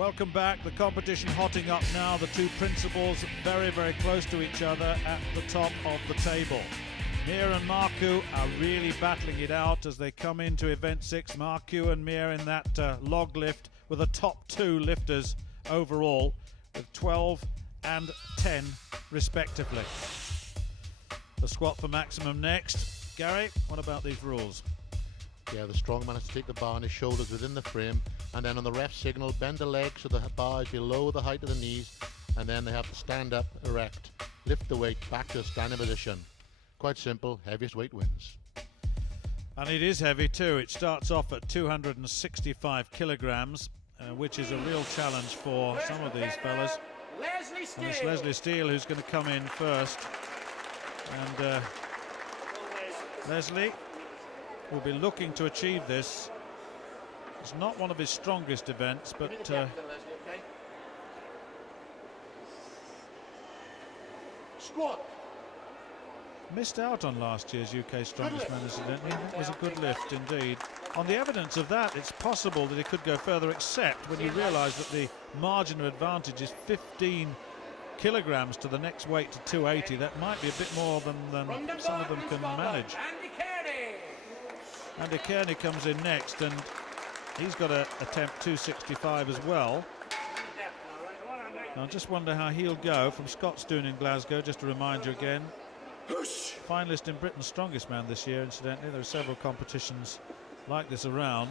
Welcome back. The competition hotting up now. The two principals very, very close to each other at the top of the table. Mir and Marku are really battling it out as they come into event 6. Marku and Mir in that log lift with the top two lifters overall with 12 and 10 respectively. The squat for maximum next. Gary, what about these rules? Yeah, the strongman has to take the bar on his shoulders within the frame, and then on the ref signal, bend the legs so the bar is below the height of the knees, and then they have to stand up erect, lift the weight back to a standing position. Quite simple, heaviest weight wins. And it is heavy too. It starts off at 265 kilograms, which is a real challenge for some of these fellas. And it's Leslie Steele who's going to come in first. And Leslie will be looking to achieve this. It's not one of his strongest events, but squat. Missed out on last year's UK Strongest Man, incidentally. That was a good lift indeed. On the evidence of that, it's possible that he could go further, except when you realise that the margin of advantage is 15 kilograms to the next weight to 280. That might be a bit more than some of them can manage. Andy Kearney comes in next, and he's got to attempt 265 as well. I just wonder how he'll go from Scotstoun in Glasgow, just to remind you again. Finalist in Britain's Strongest Man this year, incidentally. There are several competitions like this around.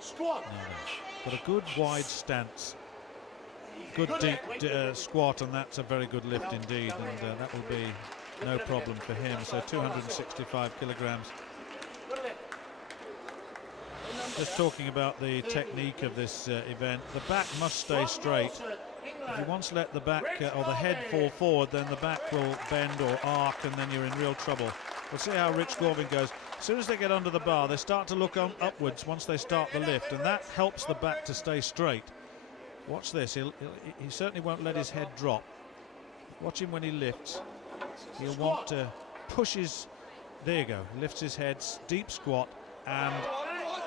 Squat. Got a good wide stance. Good deep squat, and that's a very good lift indeed, and that will be no problem for him. So 265 kilograms. Just talking about the technique of this event, the back must stay straight. If you once let the back or the head fall forward, then the back will bend or arc, and then you're in real trouble. We'll see how Rich Gorvin goes. As soon as they get under the bar, they start to look upwards once they start the lift, and that helps the back to stay straight. Watch this. He certainly won't let his head drop. Watch him when he lifts. He'll want to push his... There you go. He lifts his head, deep squat, and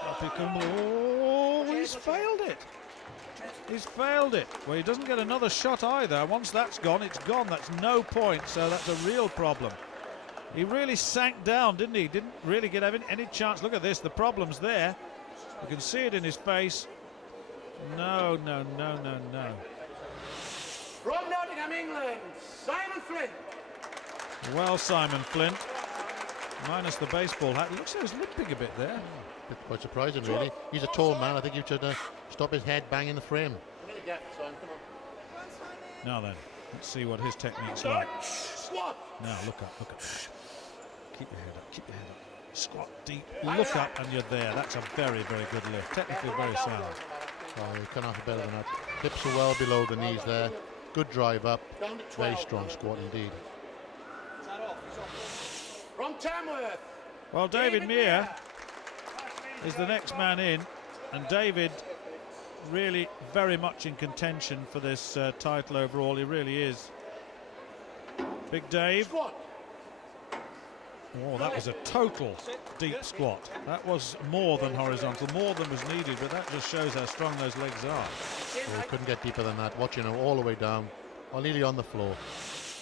up he comes. Oh, he's failed it. He's failed it. Well, he doesn't get another shot either. Once that's gone, it's gone. That's no point, so that's a real problem. He really sank down, didn't he? Didn't really get any chance. Look at this. The problem's there. You can see it in his face. No, no, no, no, no. From Nottingham, England, Simon Flint. Well, Simon Flint, minus the baseball hat. It looks like he's limping a bit there. Quite surprising, really. He's a tall man. I think you should stop his head banging the frame. Now then, let's see what his technique's like. Squat. Now look up, look up. Keep your head up, keep your head up. Squat deep, look up, and you're there. That's a very, very good lift. Technically very sound. Oh, you can't have better than that. Hips are well below the knees there. Good drive up. Very strong squat indeed. From Tamworth. Well, David Mir is the next man in, and David really very much in contention for this title overall. He really is. Big Dave. Oh, that was a total deep squat. That was more than horizontal, more than was needed, but that just shows how strong those legs are. Oh, he couldn't get deeper than that. Watching him all the way down, or nearly on the floor.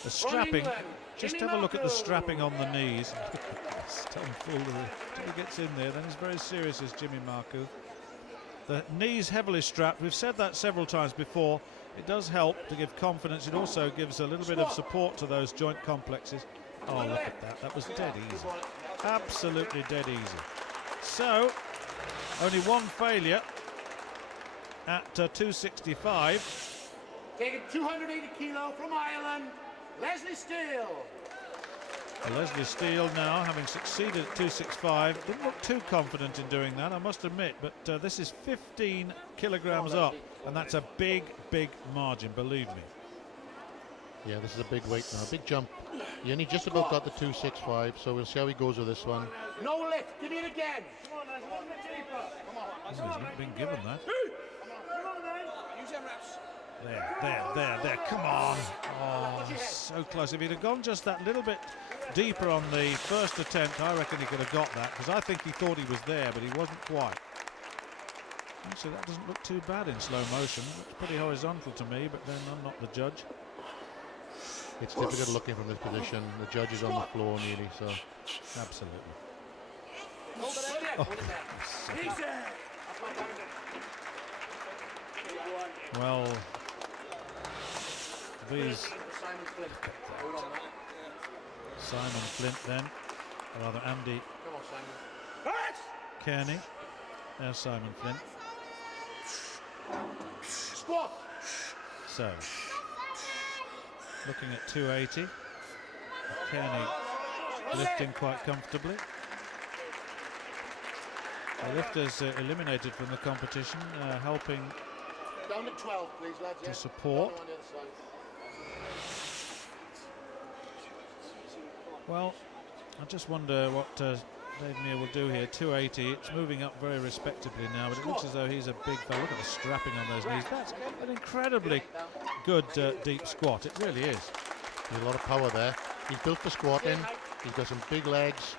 The strapping, just have a look at the strapping on the knees. Until he gets in there, then he's very serious, is Jimmy Marku. The knees heavily strapped. We've said that several times before. It does help to give confidence. It also gives a little bit of support to those joint complexes. Oh, look at that. That was dead easy. Absolutely dead easy. So, only one failure at 265. Taking 280 kilo from Ireland, Leslie Steele. Leslie Steele now, having succeeded at 265, didn't look too confident in doing that, I must admit, but this is 15 kilograms up, and that's a big, big margin, believe me. Yeah, this is a big weight now, a big jump. He only just about got the 265, so we'll see how he goes with this one. No lift, give it again. Come on, one bit deeper. He's not been given that. There, come on. Oh, so close. If he'd have gone just that little bit deeper on the first attempt, I reckon he could have got that, because I think he thought he was there, but he wasn't quite. Actually, that doesn't look too bad in slow motion. It's pretty horizontal to me, but then I'm not the judge. It's difficult looking from this position. The judge is on the floor nearly, so. Absolutely. Well, these Simon Flint then, or rather Andy Kearney. There's Simon Flint. So, looking at 280. Kearney lifting quite comfortably. The lifters eliminated from the competition, helping Down to 12, please, lads. to support. Well, I just wonder what Dave Meir will do here. 280, it's moving up very respectably now, but it looks as though he's a big fellow. Look at the strapping on those knees. That's an incredibly good deep squat. It really is. There's a lot of power there. He's built for squatting. He's got some big legs,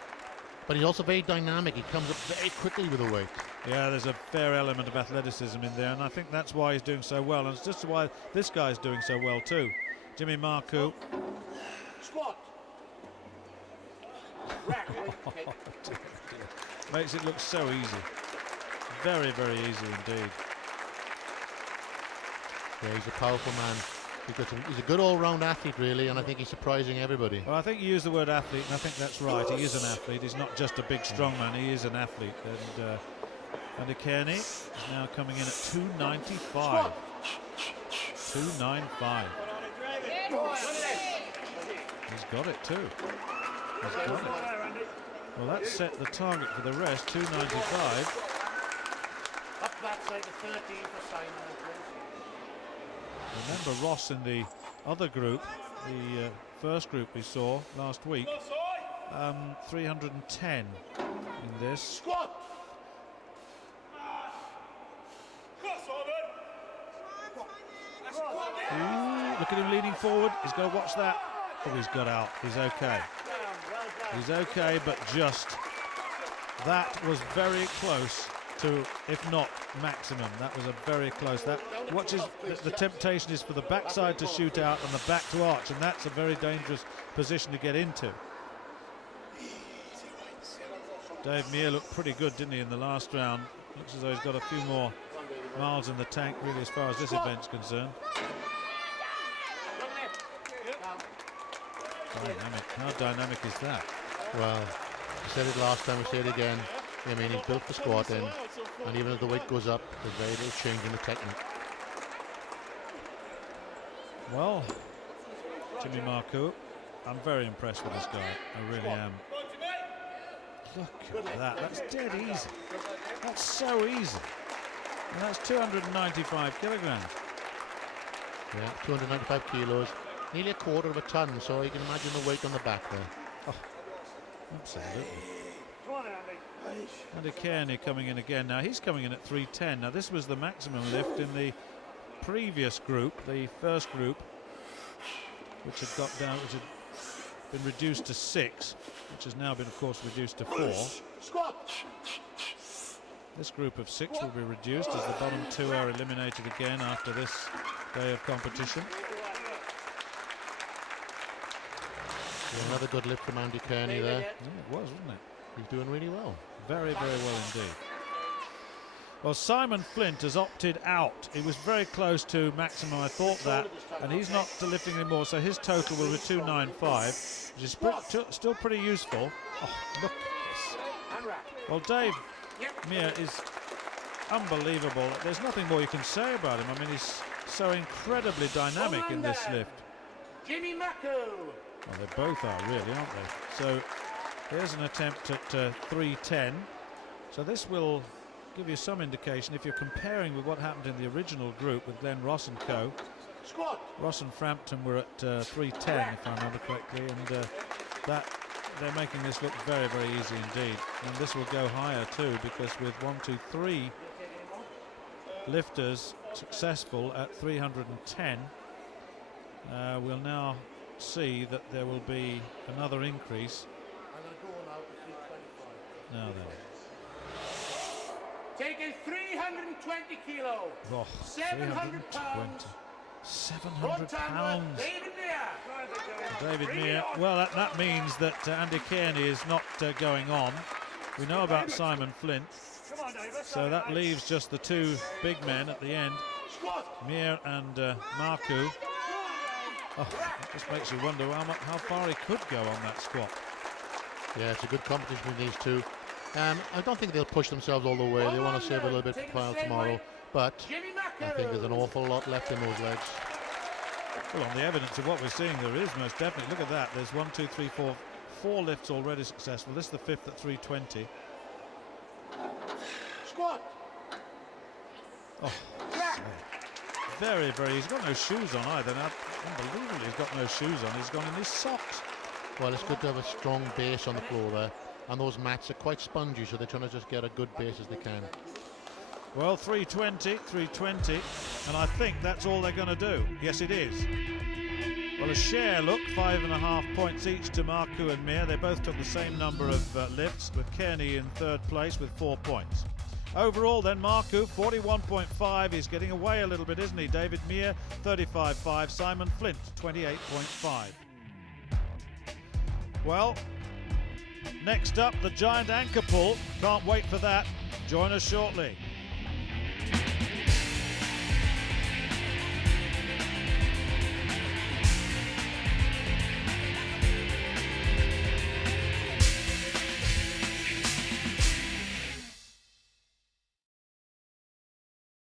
but he's also very dynamic. He comes up very quickly with the weight. Yeah, there's a fair element of athleticism in there, and I think that's why he's doing so well, and it's just why this guy's doing so well too. Jimmy Marku. Squat. Makes it look so easy. Very, very easy indeed. Yeah, he's a powerful man. He's a good all-round athlete, really, and I think he's surprising everybody. Well, I think you use the word athlete, and I think that's right. He is an athlete. He's not just a big, strong man. He is an athlete. And Andy Kearney is now coming in at 295. 295. He's got it too. He's got it. Well, that set the target for the rest, 295. Up that side to 13 for Simon. Remember Ross in the other group, the first group we saw last week, 310 in this. Squat. Ooh, look at him leaning forward. He's got to watch that. Oh, he's got out. He's okay. He's okay, but just that was very close to, if not maximum. That was a very close. That watches the temptation is for the backside to shoot out and the back to arch, and that's a very dangerous position to get into. Dave Meir looked pretty good, didn't he, in the last round? Looks as though he's got a few more miles in the tank, really, as far as this event's concerned. Dynamic. How dynamic is that? Well, I said it last time, we say it again. I mean, he's built for squatting, and even as the weight goes up, there's very little change in the technique. Well, Jimmy Marku, I'm very impressed with this guy. I really am. Look at that. That's dead easy. That's so easy. And that's 295 kilograms. Yeah, 295 kilos, nearly a quarter of a ton, so you can imagine the weight on the back there. Oh, absolutely. Andy Kearney coming in again. Now he's coming in at 310. Now this was the maximum lift in the previous group, the first group, which had got down, which had been reduced to 6, which has now been, of course, reduced to 4. This group of 6 will be reduced as the bottom 2 are eliminated again after this day of competition. Yeah, another good lift from Andy Kearney there. Yeah, it was, wasn't it? He's doing really well. Very, very well indeed. Well, Simon Flint has opted out. He was very close to maximum, I thought that, and he's not lifting anymore, so his total will be 295, which is still pretty useful. Oh, look at this. Well, Dave Meir is unbelievable. There's nothing more you can say about him. I mean, he's so incredibly dynamic in this lift. Jimmy Marku. Well, they both are, really, aren't they? So here's an attempt at 310. So this will give you some indication if you're comparing with what happened in the original group with Glenn Ross and co. Ross and Frampton were at 310, if I remember correctly, and that they're making this look very, very easy indeed. And this will go higher too, because with 1, 2, 3 lifters successful at 310, we'll now see that there will be another increase. Now then. taking 320 kilo. Oh, 700 pounds. 700 Front-handler, pounds. David Meir. David Meir. Well, that means that Andy Kearney is not going on. We know about Simon Flint. So that leaves just the two big men at the end, Meir and Marku. Oh, that just makes you wonder how far he could go on that squat. Yeah, it's a good competition between these two. I don't think they'll push themselves all the way. They want to save a little bit for trial tomorrow, but I think there's an awful lot left in those legs. Well, on the evidence of what we're seeing, there is most definitely. Look at that. There's 1, 2, 3, 4, 4 lifts already successful. This is the 5th at 320. Squat. Oh, very, very. He's got no shoes on either. Now, unbelievably, he's got no shoes on. He's gone in his socks. Well, it's good to have a strong base on the floor there, and those mats are quite spongy, so they're trying to just get a good base as they can. Well, 320, and I think that's all they're going to do. Yes, it is. Well, a share, look, 5.5 points each to Marku and Meir. They both took the same number of lifts, with Kearney in 3rd place with 4 points. Overall, then, Marku, 41.5. He's getting away a little bit, isn't he? David Meir, 35.5. Simon Flint, 28.5. Well, next up, the giant anchor pull. Can't wait for that. Join us shortly.